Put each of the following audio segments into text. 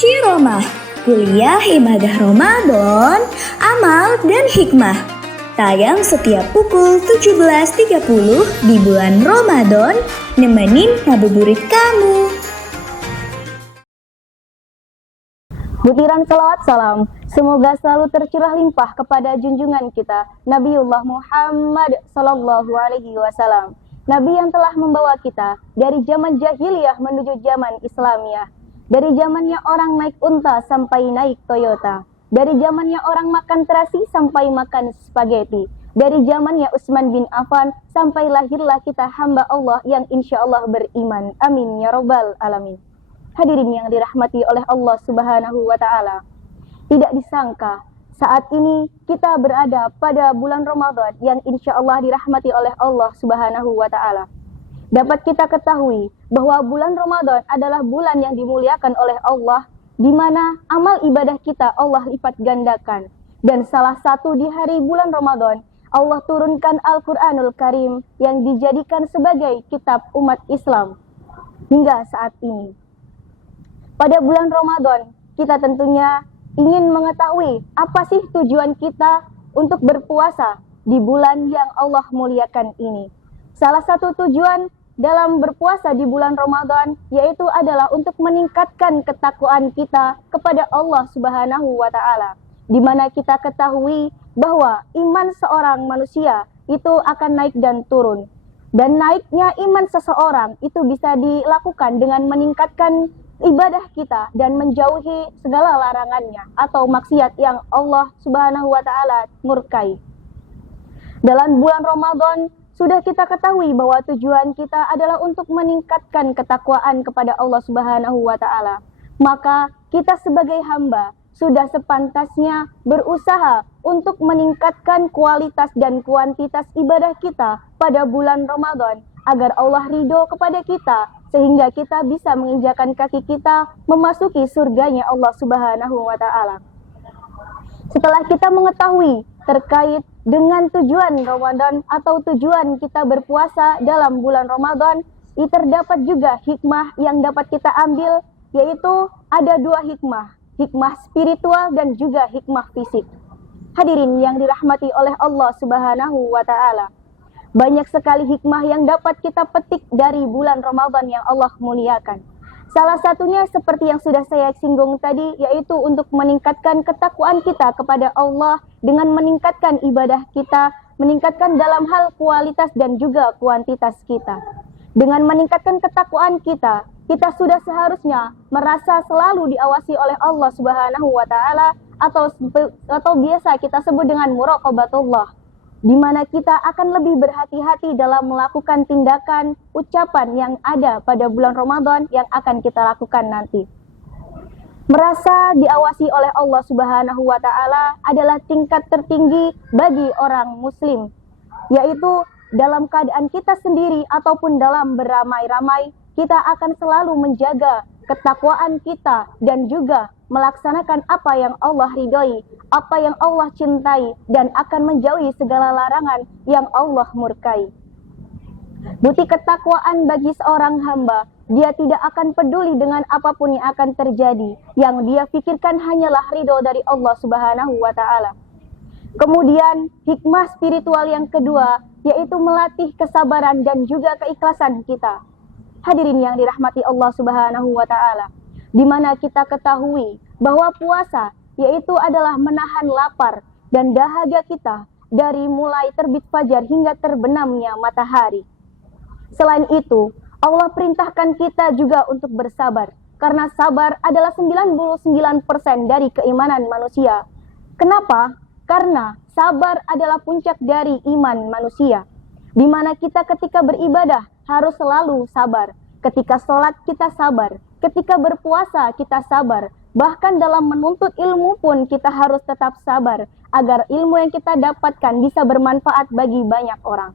Ciromah, kuliah ibadah Ramadan, amal dan hikmah. Tayang setiap pukul 17.30 di bulan Ramadan, nemenin ngabuburit kamu. Butiran salawat salam, semoga selalu tercurah limpah kepada junjungan kita, Nabiullah Muhammad Sallallahu Alaihi Wasallam. Nabi yang telah membawa kita dari zaman jahiliyah menuju zaman Islamiyah. Dari zamannya orang naik unta sampai naik Toyota. Dari zamannya orang makan terasi sampai makan spaghetti. Dari zamannya Utsman bin Affan sampai lahirlah kita hamba Allah yang insya Allah beriman. Amin ya rabbal alamin. Hadirin yang dirahmati oleh Allah Subhanahu wa Ta'ala, tidak disangka saat ini kita berada pada bulan Ramadan yang insya Allah dirahmati oleh Allah Subhanahu wa Ta'ala. Dapat kita ketahui bahwa bulan Ramadan adalah bulan yang dimuliakan oleh Allah, di mana amal ibadah kita Allah lipat gandakan. Dan salah satu di hari bulan Ramadan, Allah turunkan Al-Quranul Karim yang dijadikan sebagai kitab umat Islam hingga saat ini. Pada bulan Ramadan, kita tentunya ingin mengetahui apa sih tujuan kita untuk berpuasa di bulan yang Allah muliakan ini. Salah satu tujuan dalam berpuasa di bulan Ramadan yaitu adalah untuk meningkatkan ketakwaan kita kepada Allah Subhanahu wa Ta'ala, di mana kita ketahui bahwa iman seorang manusia itu akan naik dan turun. Dan naiknya iman seseorang itu bisa dilakukan dengan meningkatkan ibadah kita dan menjauhi segala larangannya atau maksiat yang Allah Subhanahu wa Ta'ala murkai. Dalam bulan Ramadan sudah kita ketahui bahwa tujuan kita adalah untuk meningkatkan ketakwaan kepada Allah Subhanahu wa Ta'ala. Maka kita sebagai hamba sudah sepantasnya berusaha untuk meningkatkan kualitas dan kuantitas ibadah kita pada bulan Ramadan agar Allah ridho kepada kita, sehingga kita bisa menginjakan kaki kita memasuki surganya Allah Subhanahu wa Ta'ala. Setelah kita mengetahui terkait dengan tujuan Ramadan atau tujuan kita berpuasa dalam bulan Ramadan, terdapat juga hikmah yang dapat kita ambil, yaitu ada dua hikmah, hikmah spiritual dan juga hikmah fisik. Hadirin yang dirahmati oleh Allah Subhanahu wa Ta'ala, banyak sekali hikmah yang dapat kita petik dari bulan Ramadan yang Allah muliakan. Salah satunya seperti yang sudah saya singgung tadi, yaitu untuk meningkatkan ketakwaan kita kepada Allah dengan meningkatkan ibadah kita, meningkatkan dalam hal kualitas dan juga kuantitas kita. Dengan meningkatkan ketakwaan kita, kita sudah seharusnya merasa selalu diawasi oleh Allah Subhanahu wa Ta'ala atau biasa kita sebut dengan muraqabatullah, di mana kita akan lebih berhati-hati dalam melakukan tindakan, ucapan yang ada pada bulan Ramadan yang akan kita lakukan nanti. Merasa diawasi oleh Allah Subhanahu wa Ta'ala adalah tingkat tertinggi bagi orang muslim, yaitu dalam keadaan kita sendiri ataupun dalam beramai-ramai, kita akan selalu menjaga ketakwaan kita dan juga melaksanakan apa yang Allah ridhoi, apa yang Allah cintai, dan akan menjauhi segala larangan yang Allah murkai. Bukti ketakwaan bagi seorang hamba, dia tidak akan peduli dengan apapun yang akan terjadi. Yang dia pikirkan hanyalah ridho dari Allah Subhanahu wa Ta'ala. Kemudian hikmah spiritual yang kedua, yaitu melatih kesabaran dan juga keikhlasan kita. Hadirin yang dirahmati Allah Subhanahu wa Ta'ala, di mana kita ketahui bahwa puasa yaitu adalah menahan lapar dan dahaga kita dari mulai terbit fajar hingga terbenamnya matahari. Selain itu, Allah perintahkan kita juga untuk bersabar, karena sabar adalah 99% dari keimanan manusia. Kenapa? Karena sabar adalah puncak dari iman manusia, di mana kita ketika beribadah harus selalu sabar. Ketika sholat kita sabar, ketika berpuasa kita sabar, bahkan dalam menuntut ilmu pun kita harus tetap sabar, agar ilmu yang kita dapatkan bisa bermanfaat bagi banyak orang.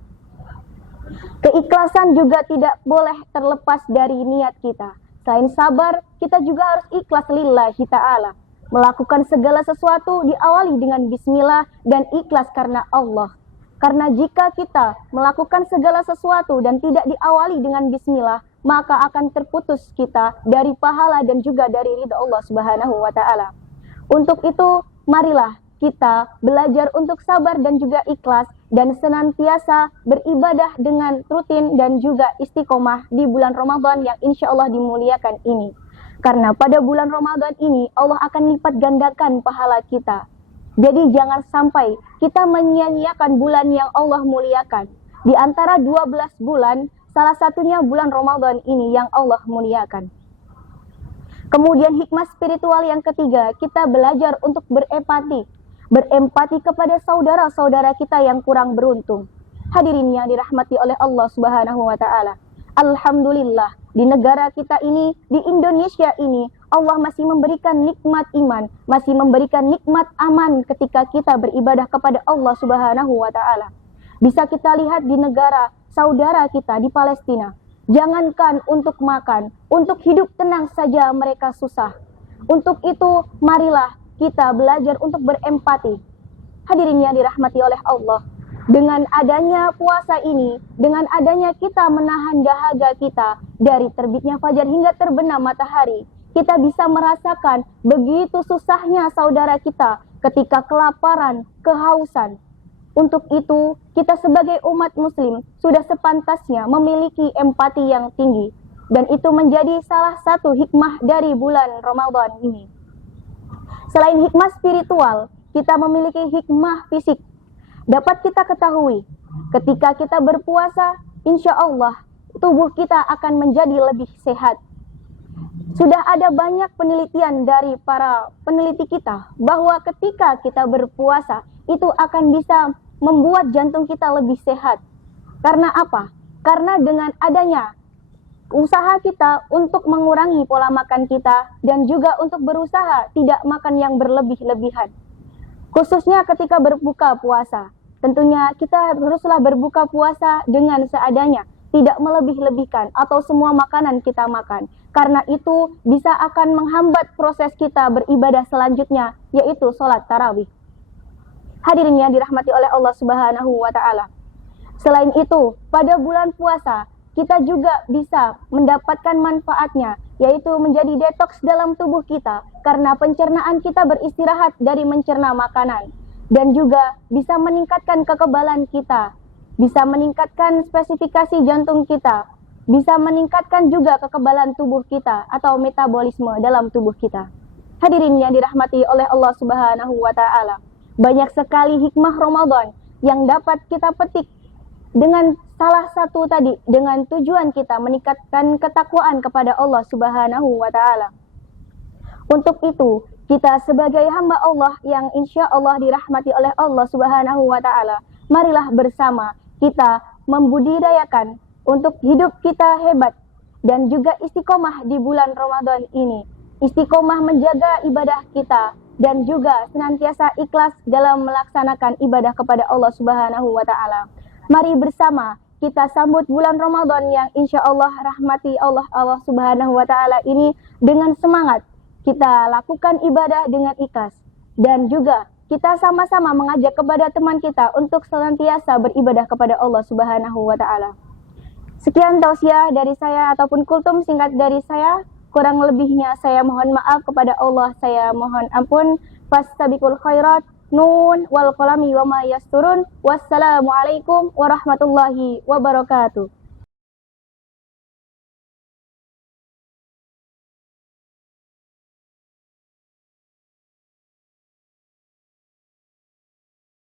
Keikhlasan juga tidak boleh terlepas dari niat kita. Selain sabar, kita juga harus ikhlas lillahi ta'ala. Melakukan segala sesuatu diawali dengan bismillah dan ikhlas karena Allah. Karena jika kita melakukan segala sesuatu dan tidak diawali dengan bismillah, maka akan terputus kita dari pahala dan juga dari ridha Allah Subhanahu wa taala. Untuk itu, marilah kita belajar untuk sabar dan juga ikhlas dan senantiasa beribadah dengan rutin dan juga istiqomah di bulan Ramadan yang insya Allah dimuliakan ini. Karena pada bulan Ramadan ini Allah akan lipat gandakan pahala kita. Jadi jangan sampai kita menyia-nyiakan bulan yang Allah muliakan. Di antara 12 bulan, salah satunya bulan Ramadan ini yang Allah muliakan. Kemudian hikmah spiritual yang ketiga, kita belajar untuk berempati. Berempati kepada saudara-saudara kita yang kurang beruntung. Hadirin yang dirahmati oleh Allah Subhanahu wa taala. Alhamdulillah, di negara kita ini, di Indonesia ini, Allah masih memberikan nikmat iman, masih memberikan nikmat aman ketika kita beribadah kepada Allah Subhanahu wa taala. Bisa kita lihat di negara saudara kita di Palestina. Jangankan untuk makan, untuk hidup tenang saja mereka susah. Untuk itu, marilah kita belajar untuk berempati. Hadirin yang dirahmati oleh Allah, dengan adanya puasa ini, dengan adanya kita menahan dahaga kita dari terbitnya fajar hingga terbenam matahari, kita bisa merasakan begitu susahnya saudara kita ketika kelaparan, kehausan. Untuk itu, kita sebagai umat muslim sudah sepantasnya memiliki empati yang tinggi. Dan itu menjadi salah satu hikmah dari bulan Ramadan ini. Selain hikmah spiritual, kita memiliki hikmah fisik. Dapat kita ketahui, ketika kita berpuasa, insya Allah tubuh kita akan menjadi lebih sehat. Sudah ada banyak penelitian dari para peneliti kita bahwa ketika kita berpuasa, itu akan bisa membuat jantung kita lebih sehat. Karena apa? Karena dengan adanya usaha kita untuk mengurangi pola makan kita dan juga untuk berusaha tidak makan yang berlebih-lebihan. Khususnya ketika berbuka puasa. Tentunya kita haruslah berbuka puasa dengan seadanya, tidak melebih-lebihkan atau semua makanan kita makan. Karena itu bisa akan menghambat proses kita beribadah selanjutnya, yaitu sholat tarawih. Hadirin yang dirahmati oleh Allah Subhanahu wa taala. Selain itu, pada bulan puasa kita juga bisa mendapatkan manfaatnya, yaitu menjadi detoks dalam tubuh kita karena pencernaan kita beristirahat dari mencerna makanan, dan juga bisa meningkatkan kekebalan kita, bisa meningkatkan spesifikasi jantung kita, bisa meningkatkan juga kekebalan tubuh kita atau metabolisme dalam tubuh kita. Hadirin yang dirahmati oleh Allah Subhanahu wa taala. Banyak sekali hikmah Ramadan yang dapat kita petik dengan salah satu tadi, dengan tujuan kita meningkatkan ketakwaan kepada Allah Subhanahu wa taala. Untuk itu, kita sebagai hamba Allah yang insya Allah dirahmati oleh Allah Subhanahu wa taala, marilah bersama kita membudidayakan untuk hidup kita hebat dan juga istiqomah di bulan Ramadan ini. Istiqomah menjaga ibadah kita dan juga senantiasa ikhlas dalam melaksanakan ibadah kepada Allah Subhanahu wa taala. Mari bersama kita sambut bulan Ramadan yang insya Allah rahmati Allah Subhanahu wa taala ini dengan semangat. Kita lakukan ibadah dengan ikhlas dan juga kita sama-sama mengajak kepada teman kita untuk senantiasa beribadah kepada Allah Subhanahu wa taala. Sekian tausiah dari saya ataupun kultum singkat dari saya. Kurang lebihnya saya mohon maaf kepada Allah, saya mohon ampun. Fastabiqul khairat. Nun wal qalami wa ma yasturun. Wassalamualaikum warahmatullahi wabarakatuh.